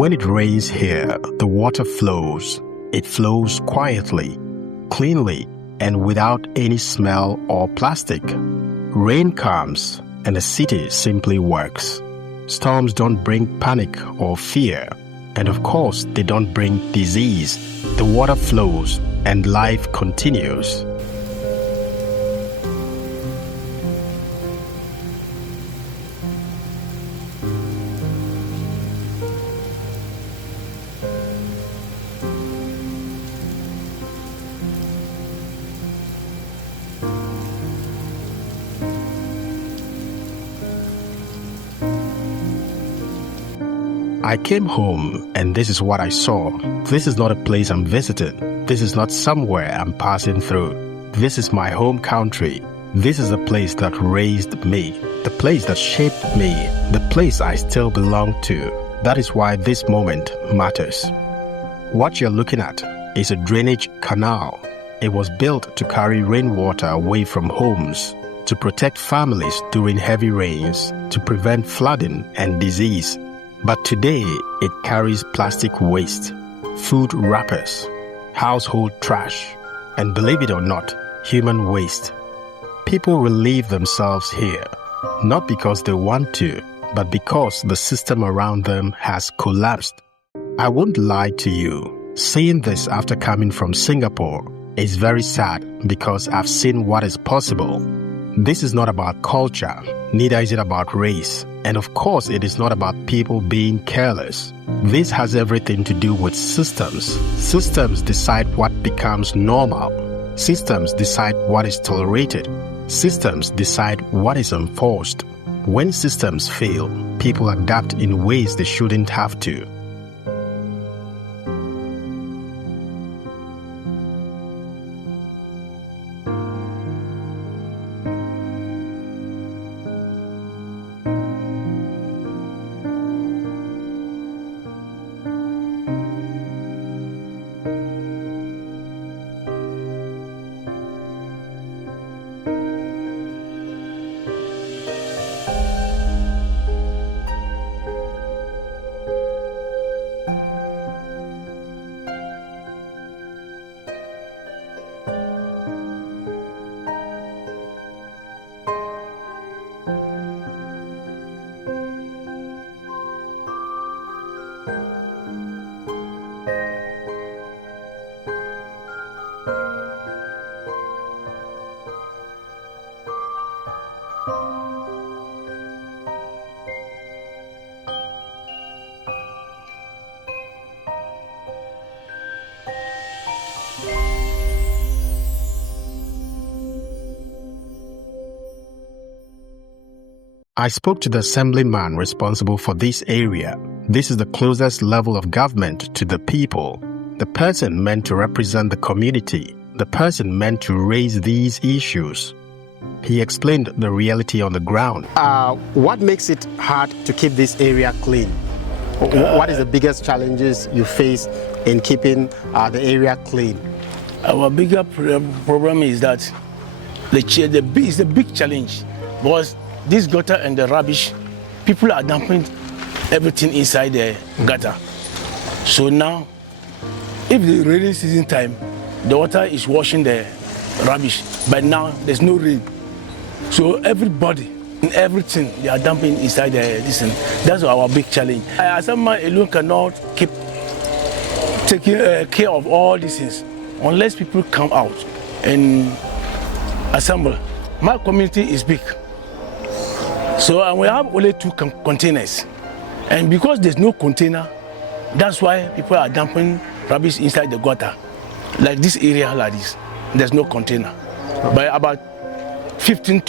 When it rains here, the water flows. It flows quietly, cleanly, and without any smell or plastic. Rain comes, and the city simply works. Storms don't bring panic or fear. And of course, they don't bring disease. The water flows, and life continues. I came home and this is what I saw. This is not a place I'm visiting. This is not somewhere I'm passing through. This is my home country. This is the place that raised me, the place that shaped me, the place I still belong to. That is why this moment matters. What you're looking at is a drainage canal. It was built to carry rainwater away from homes, to protect families during heavy rains, to prevent flooding and disease. But today, it carries plastic waste, food wrappers, household trash, and believe it or not, human waste. People relieve themselves here, not because they want to, but because the system around them has collapsed. I won't lie to you, seeing this after coming from Singapore is very sad because I've seen what is possible. This is not about culture, neither is it about race. And of course, it is not about people being careless. This has everything to do with systems. Systems decide what becomes normal. Systems decide what is tolerated. Systems decide what is enforced. When systems fail, people adapt in ways they shouldn't have to. I spoke to the Assemblyman responsible for this area. This is the closest level of government to the people, the person meant to represent the community, the person meant to raise these issues. He explained the reality on the ground. What makes it hard to keep this area clean? What is the biggest challenges you face in keeping the area clean? Our bigger problem is that it's a big challenge because this gutter and the rubbish, people are dumping everything inside the gutter. So now, if the rainy season time, the water is washing the rubbish, but now there's no rain. So everybody and everything, they are dumping inside this, and that's our big challenge. Assemblyman alone cannot keep taking care of all these things unless people come out and assemble. My community is big. So we have only 2 containers. And because there's no container, that's why people are dumping rubbish inside the gutter. Like this area like this, there's no container. By about 15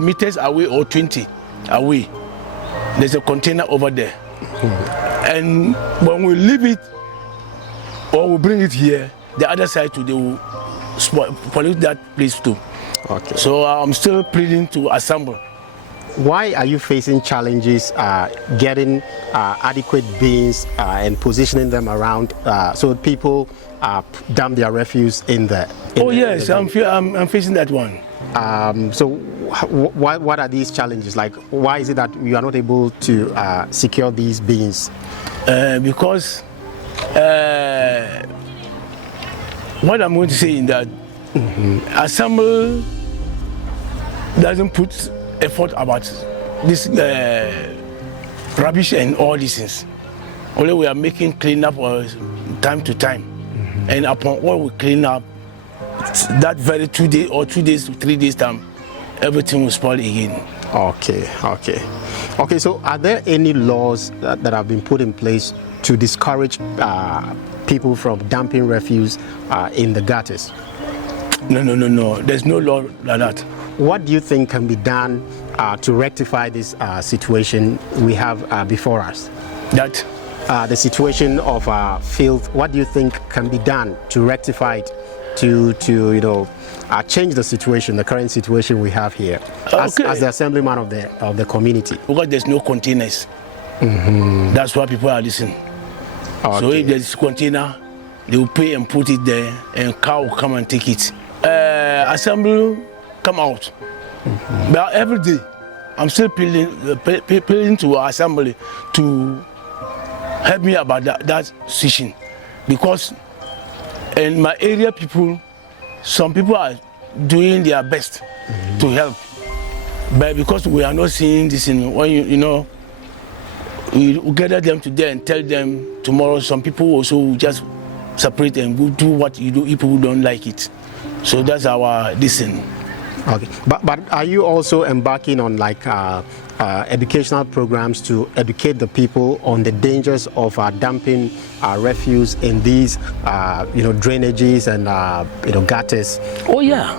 meters away or 20 away, there's a container over there. And when we leave it or we bring it here, the other side too, they will pollute that place too. Okay. So I'm still pleading to assemble why are you facing challenges getting adequate bins and positioning them around so people dump their refuse in there? Yes, I'm facing that one. So what are these challenges? Like, why is it that you are not able to secure these bins? Because what I'm going to say is that Assembly doesn't put effort about this rubbish and all these things. Only we are making clean up time to time, and upon all we clean up, that very 2 days or 2 days to 3 days time, everything will spoil again. Okay. So, are there any laws that have been put in place to discourage people from dumping refuse in the gutters? No. There's no law like that. What do you think can be done to rectify this situation we have before us? That the situation of filth. What do you think can be done to rectify it, to change the situation, the current situation we have here, as the assemblyman of the community? Because there's no containers. That's why people are listening. So if there's a container, they will pay and put it there, and car will come and take it. Assembly come out. But every day, I'm still appealing to our assembly to help me about that situation, because in my area, some people are doing their best to help, but because we are not seeing this when we gather them today and tell them tomorrow, some people also will just separate and go do what you do if people don't like it. So that's our listen. Okay, but are you also embarking on educational programs to educate the people on the dangers of dumping refuse in these drainages and gutters? Oh yeah,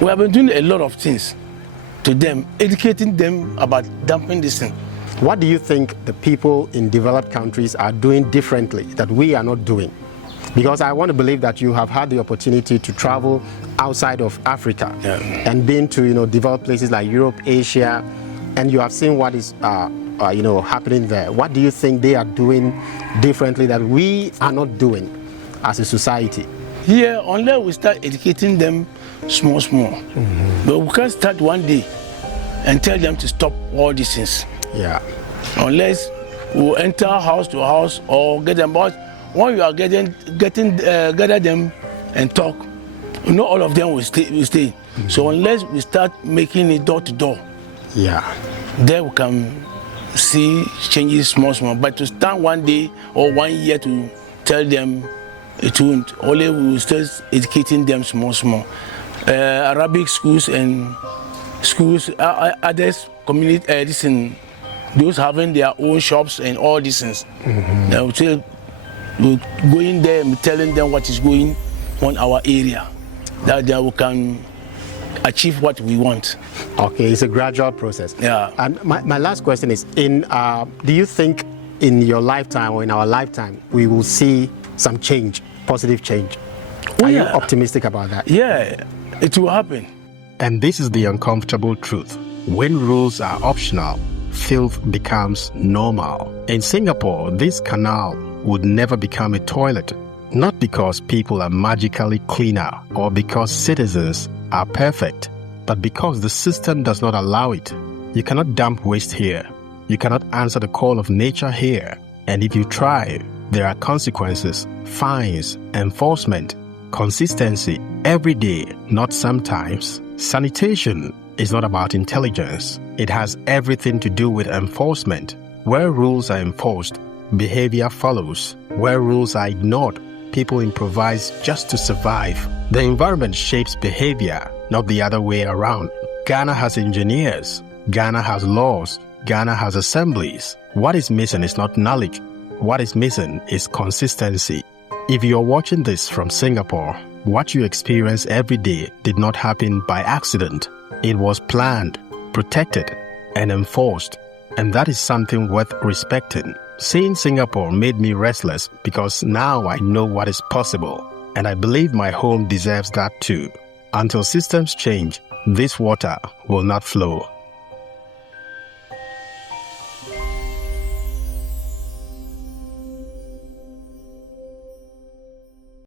we have been doing a lot of things to them, educating them about dumping this thing. What do you think the people in developed countries are doing differently that we are not doing? Because I want to believe that you have had the opportunity to travel outside of Africa and been to developed places like Europe, Asia, and you have seen what is happening there. What do you think they are doing differently that we are not doing as a society? Yeah, unless we start educating them small. But we can't start one day and tell them to stop all these things. Yeah. Unless we enter house to house or get them out. When you are gather them and talk, not all of them will stay. So unless we start making it door to door, then we can see changes small. But to stand one day or 1 year to tell them, it won't. Only we will start educating them small. Arabic schools and schools, others community, those having their own shops and all these things. They will tell. We're going there and telling them what is going on our area, that we can achieve what we want. Okay, it's a gradual process. Yeah. And my last question is, do you think in your lifetime or in our lifetime we will see some change, positive change? Are you optimistic about that? Yeah, it will happen. And this is the uncomfortable truth. When rules are optional, filth becomes normal. In Singapore, this canal would never become a toilet, not because people are magically cleaner or because citizens are perfect, but because the system does not allow it. You cannot dump waste here. You cannot answer the call of nature here. And if you try, there are consequences, fines, enforcement, consistency every day, not sometimes. Sanitation is not about intelligence. It has everything to do with enforcement. Where rules are enforced, behavior follows. Where rules are ignored, people improvise just to survive. The environment shapes behavior, not the other way around. Ghana has engineers. Ghana has laws. Ghana has assemblies. What is missing is not knowledge. What is missing is consistency. If you're watching this from Singapore, what you experience every day did not happen by accident. It was planned, protected, and enforced. And that is something worth respecting. Seeing Singapore made me restless because now I know what is possible. And I believe my home deserves that too. Until systems change, this water will not flow.